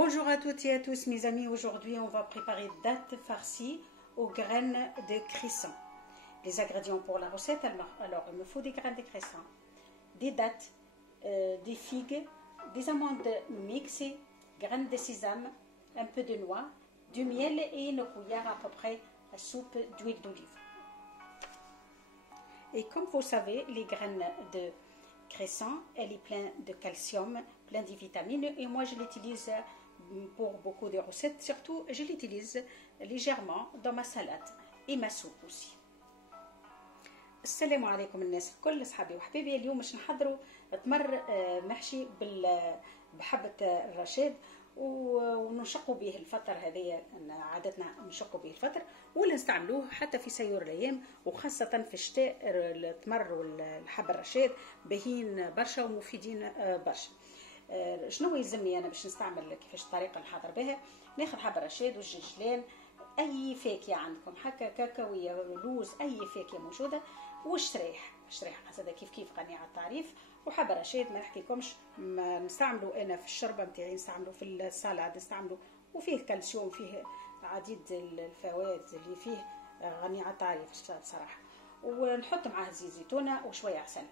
Bonjour à toutes et à tous mes amis, aujourd'hui on va préparer dattes farcies aux graines de cresson. Les ingrédients pour la recette, alors il me faut des graines de cresson, des dattes, des figues, des amandes mixées, graines de sésame, un peu de noix, du miel et une cuillère à peu près à soupe d'huile d'olive. Et comme vous savez, les graines de cresson, elle est pleine de calcium, plein de vitamines et moi je l'utilise pour beaucoup de recettes, surtout je l'utilise légèrement dans ma salade et ma soupe aussi. السلام عليكم الناس الكل، اصحابي وحبايبي. اليوم باش نحضروا تمر محشي بحبة الرشاد ونشقوا به الفطر. هذه عادتنا نشقوا به الفطر ولا نستعملوه حتى في سيور الايام، وخاصة في الشتاء. التمر والحب الرشاد باهين برشا ومفيدين برشا. شنو يلزمني انا باش نستعمل كيفاش الطريقه نحضر بها؟ ناخذ حب الرشاد والجنجلان، اي فاكهه عندكم، هكا كاكاويه، لوز، اي فاكهه موجوده، والشريح هذا كيف غني على التعريف. وحب الرشاد ما نحكيكمش، ما نستعملوا انا في الشوربه نتاعي، نستعملوا في السلطه، نستعملوا وفيه كالسيوم، فيه عديد الفوائد اللي فيه غني على التعريف صراحه. ونحط معاه زيت زيتونه وشويه عسل.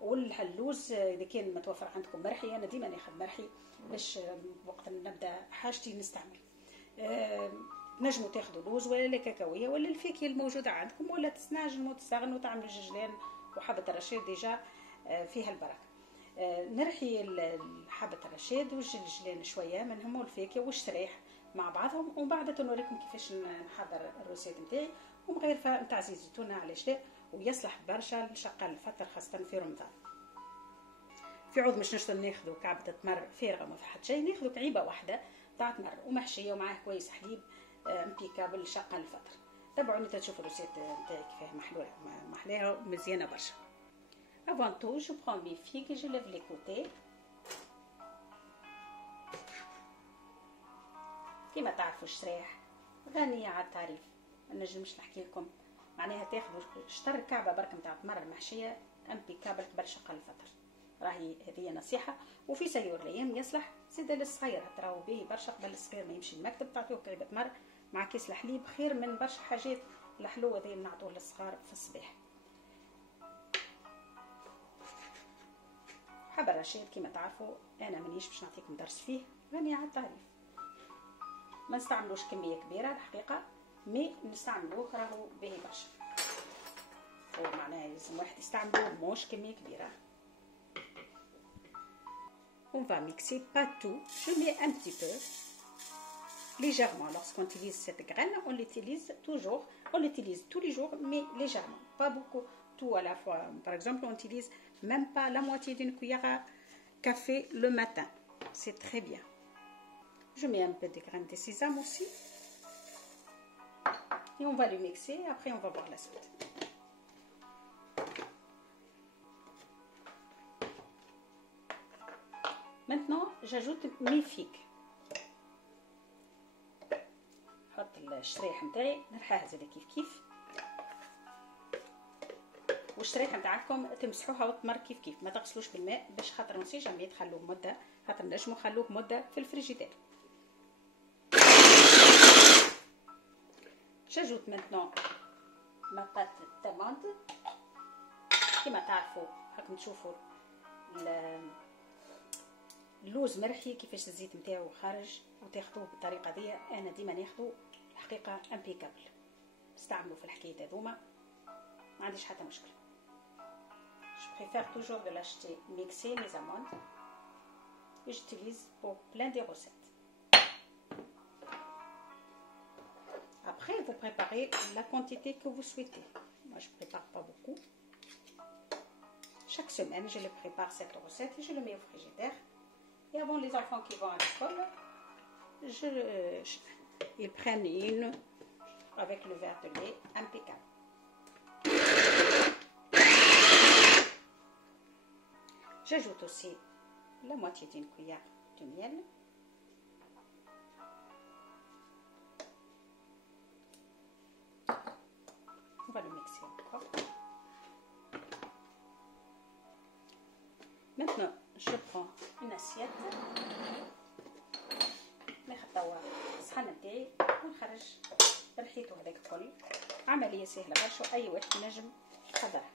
واللوز اذا كان متوفر عندكم مرحي، انا ديما ناخذ مرحي باش وقت نبدا حاجتي نستعمل. نجموا تاخذوا لوز ولا كاكاويه ولا الفاكهه الموجوده عندكم، ولا تستعجلوا تستغنوا تعملوا الجنجلان وحبه الرشاد ديجا فيها البركه. نرحي حبه الرشاد والجنجلان شويه منهم والفاكهه والشريح مع بعضهم، ومن بعد نوريكم كيفاش نحضر الروسيت نتاعي ومغيرفه نتاع زيت زيتونه. علاش لا؟ ويصلح برشا لشقة الفطر خاصة في رمضان. في عوض مش نشتغل ناخذوا كعبة تمر فارغة ما في حد شيء، ناخذوا كعيبة واحدة تاع تمر ومحشية ومعاه كويس حليب امبيكابل لشقة الفطر. تبعوا انت تشوفوا الروسيت نتاعي كيفاه محلاها مزيانة برشا. Avant tout, je prends mes figues et je lève les côtés. كيما تعرفوا الشرايح غنية على التعريف، ما نجمش نحكي لكم معناها تاخذوا شطر كعبه برك نتاع تمر المحشيه امبيكابل قبل شقه الفطر. راهي هذه نصيحه، وفي سيور الايام يصلح زيد للصغير، تراو به برشا قبل الصغير ما يمشي المكتب، تعطوه كعبه تمر مع كيس الحليب خير من برشا حاجات الحلوه هذه نعطوه للصغار في الصباح. حب الرشاد كيما تعرفوا انا مانيش باش نعطيكم درس فيه، غني على التعريف. ما نستعملوش كميه كبيره الحقيقه، مي نستعملوه راهو باهي برشا، ومعناها لازم واحد يستعملوه مش كميه كبيره. On va mixer pas tout, je mets un petit peu légèrement. Lorsqu'on utilise cette graine, on l'utilise tous les jours, mais légèrement, pas beaucoup, tout à la fois. Par exemple, on utilise même pas la moitié d'une cuillère à café le matin, c'est très bien. Je mets un peu de graines de sésame aussi. Et on va le mixer, après on va voir la suite. Maintenant, j'ajoute mes figues. نحط الشريح نتاعي نرحاه زي كيف والشريح نتاعكم تمسحوها والتمر كيف ما تغسلوش بالماء، باش خاطر نسي جامي تخلوه مده، خاطر نجمو نخلوه مده في الفريجيدير. J'ajoute maintenant ma pâte d'amande. كما تعرفوا راكم تشوفوا اللوز مرحي كيفاش الزيت نتاعو خارج، وتاخذوه بالطريقه دي. انا ديما ناخذو الحقيقه امبيكابل، استعملوا في الحكايه هذوما ما عنديش حتى مشكله. Je préfère toujours de l'acheter mixé mes amandes et j'utilise pour plein de recettes. Après, vous préparez la quantité que vous souhaitez. Moi, je ne prépare pas beaucoup. Chaque semaine, je le prépare cette recette et je le mets au frigidaire. Et avant les enfants qui vont à l'école, ils prennent une avec le verre de lait impeccable. J'ajoute aussi la moitié d'une cuillère de miel. On va le mixer encore. Maintenant, je prends une assiette توا الصحن نتاعي ونخرج ريحته هذاك الكل. عمليه سهله برشا، اي واحد ينجم يحضرها.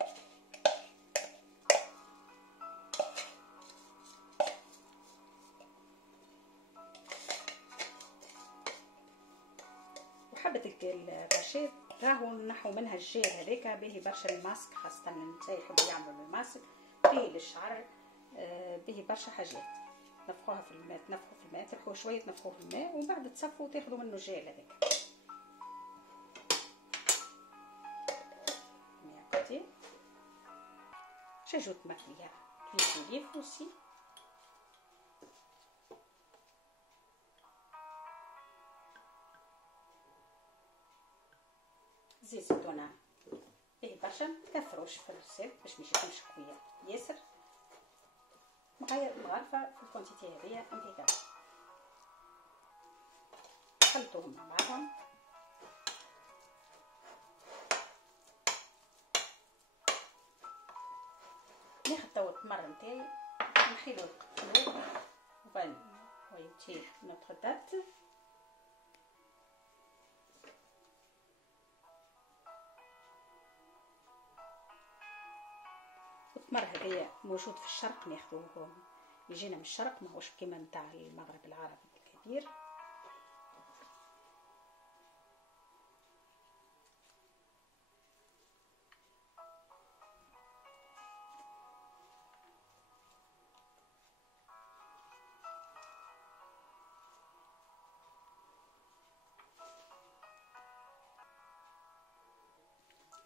وحبة الرشاد راهو نحو منها الجيل هذاك باهي برشا للماسك، خاصة النساء يحبوا يعملوا الماسك باهي للشعر، باهي برشا حاجات. نفخوها في الماء، تنفخوا في الماء، ترحوا شوية تنفخوه في الماء ومن بعد تصفوا وتاخذوا منه الجيل هذاك. j'ajoute ma cuillère d'huile d'olive aussi. زيت زيتونة باهي برشا، مكثروش في الرسالة باش ميجيكمش قوية ياسر، مغارفة في الكونتيتي هذيا امبيكابل. خلطوهم مع بعضهم. ناخد توا التمر نتاعي نحيلو القلوب ويتي نوتر دات. التمر هذايا موجود في الشرق، ناخذوه يجينا من الشرق، ماهوش كيما نتاع المغرب العربي الكبير.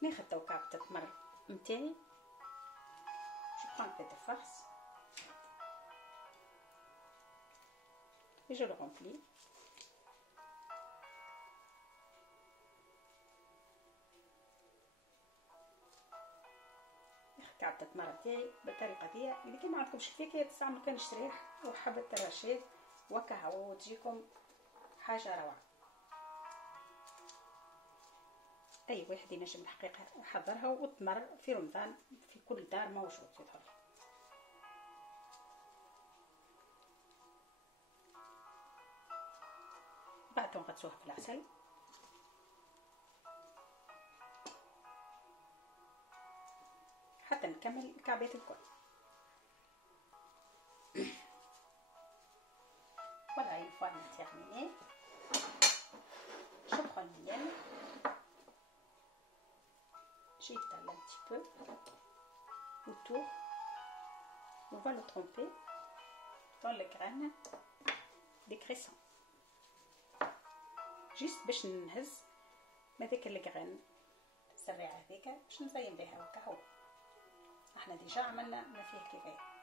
ناخذ تو كعبة التمر نتاعي، je prends un peu de farce et je le remplis. كعبة التمر نتاعي بالطريقة دي. إذا كان ما عندكمش كيكة تستعملوا كان شريح وحبة الرشاد وكهو وتجيكم حاجة روعة. اي واحد ينجم الحقيقه يحضرها، والتمر في رمضان في كل دار موجود يظهر. بعد نغطسوها في العسل حتى نكمل الكعبات الكل. voilà une fois terminé, je prends le miel. J'étale un petit peu autour. On va le tremper dans les graines décrescent. Juste باش نهز هذيك الجرين السريعه هذيك باش نزين بها الكهو. احنا ديجا عملنا ما فيه الكفايه.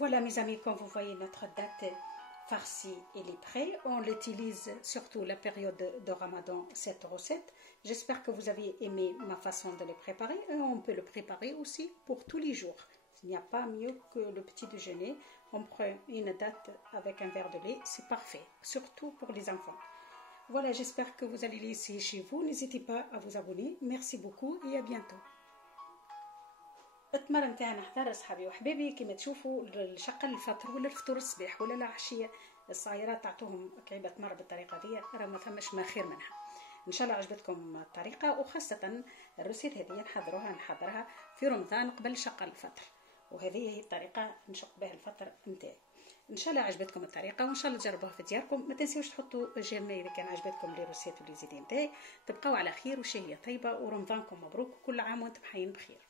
Voilà mes amis, comme vous voyez notre date farcie elle est prête. On l'utilise surtout la période de Ramadan, cette recette. J'espère que vous avez aimé ma façon de les préparer. Et on peut le préparer aussi pour tous les jours. Il n'y a pas mieux que le petit déjeuner. On prend une date avec un verre de lait, c'est parfait, surtout pour les enfants. Voilà, j'espère que vous allez l'essayer chez vous. N'hésitez pas à vous abonner. Merci beaucoup et à bientôt. التمر نتاعنا حضر صحابي وحبابي، كما تشوفوا الشقه الفطر ولا الفطور الصباح ولا العشيه الصغيرات تعطوهم كعبه تمر بالطريقه دي، راه ما فماش ما خير منها. ان شاء الله عجبتكم الطريقه، وخاصه الروسيت هذه نحضرها في رمضان قبل الشقه الفطر، وهذه هي الطريقه نشق بها الفطر نتاعي. ان شاء الله عجبتكم الطريقه وان شاء الله تجربوها في دياركم. ما تنسيوش تحطوا جيم اذا كان عجبتكم لي روسيت ولي زيدين نتاعي. تبقاو على خير وشهيه طيبه ورمضانكم مبروك، وكل عام وانتم حيين بخير.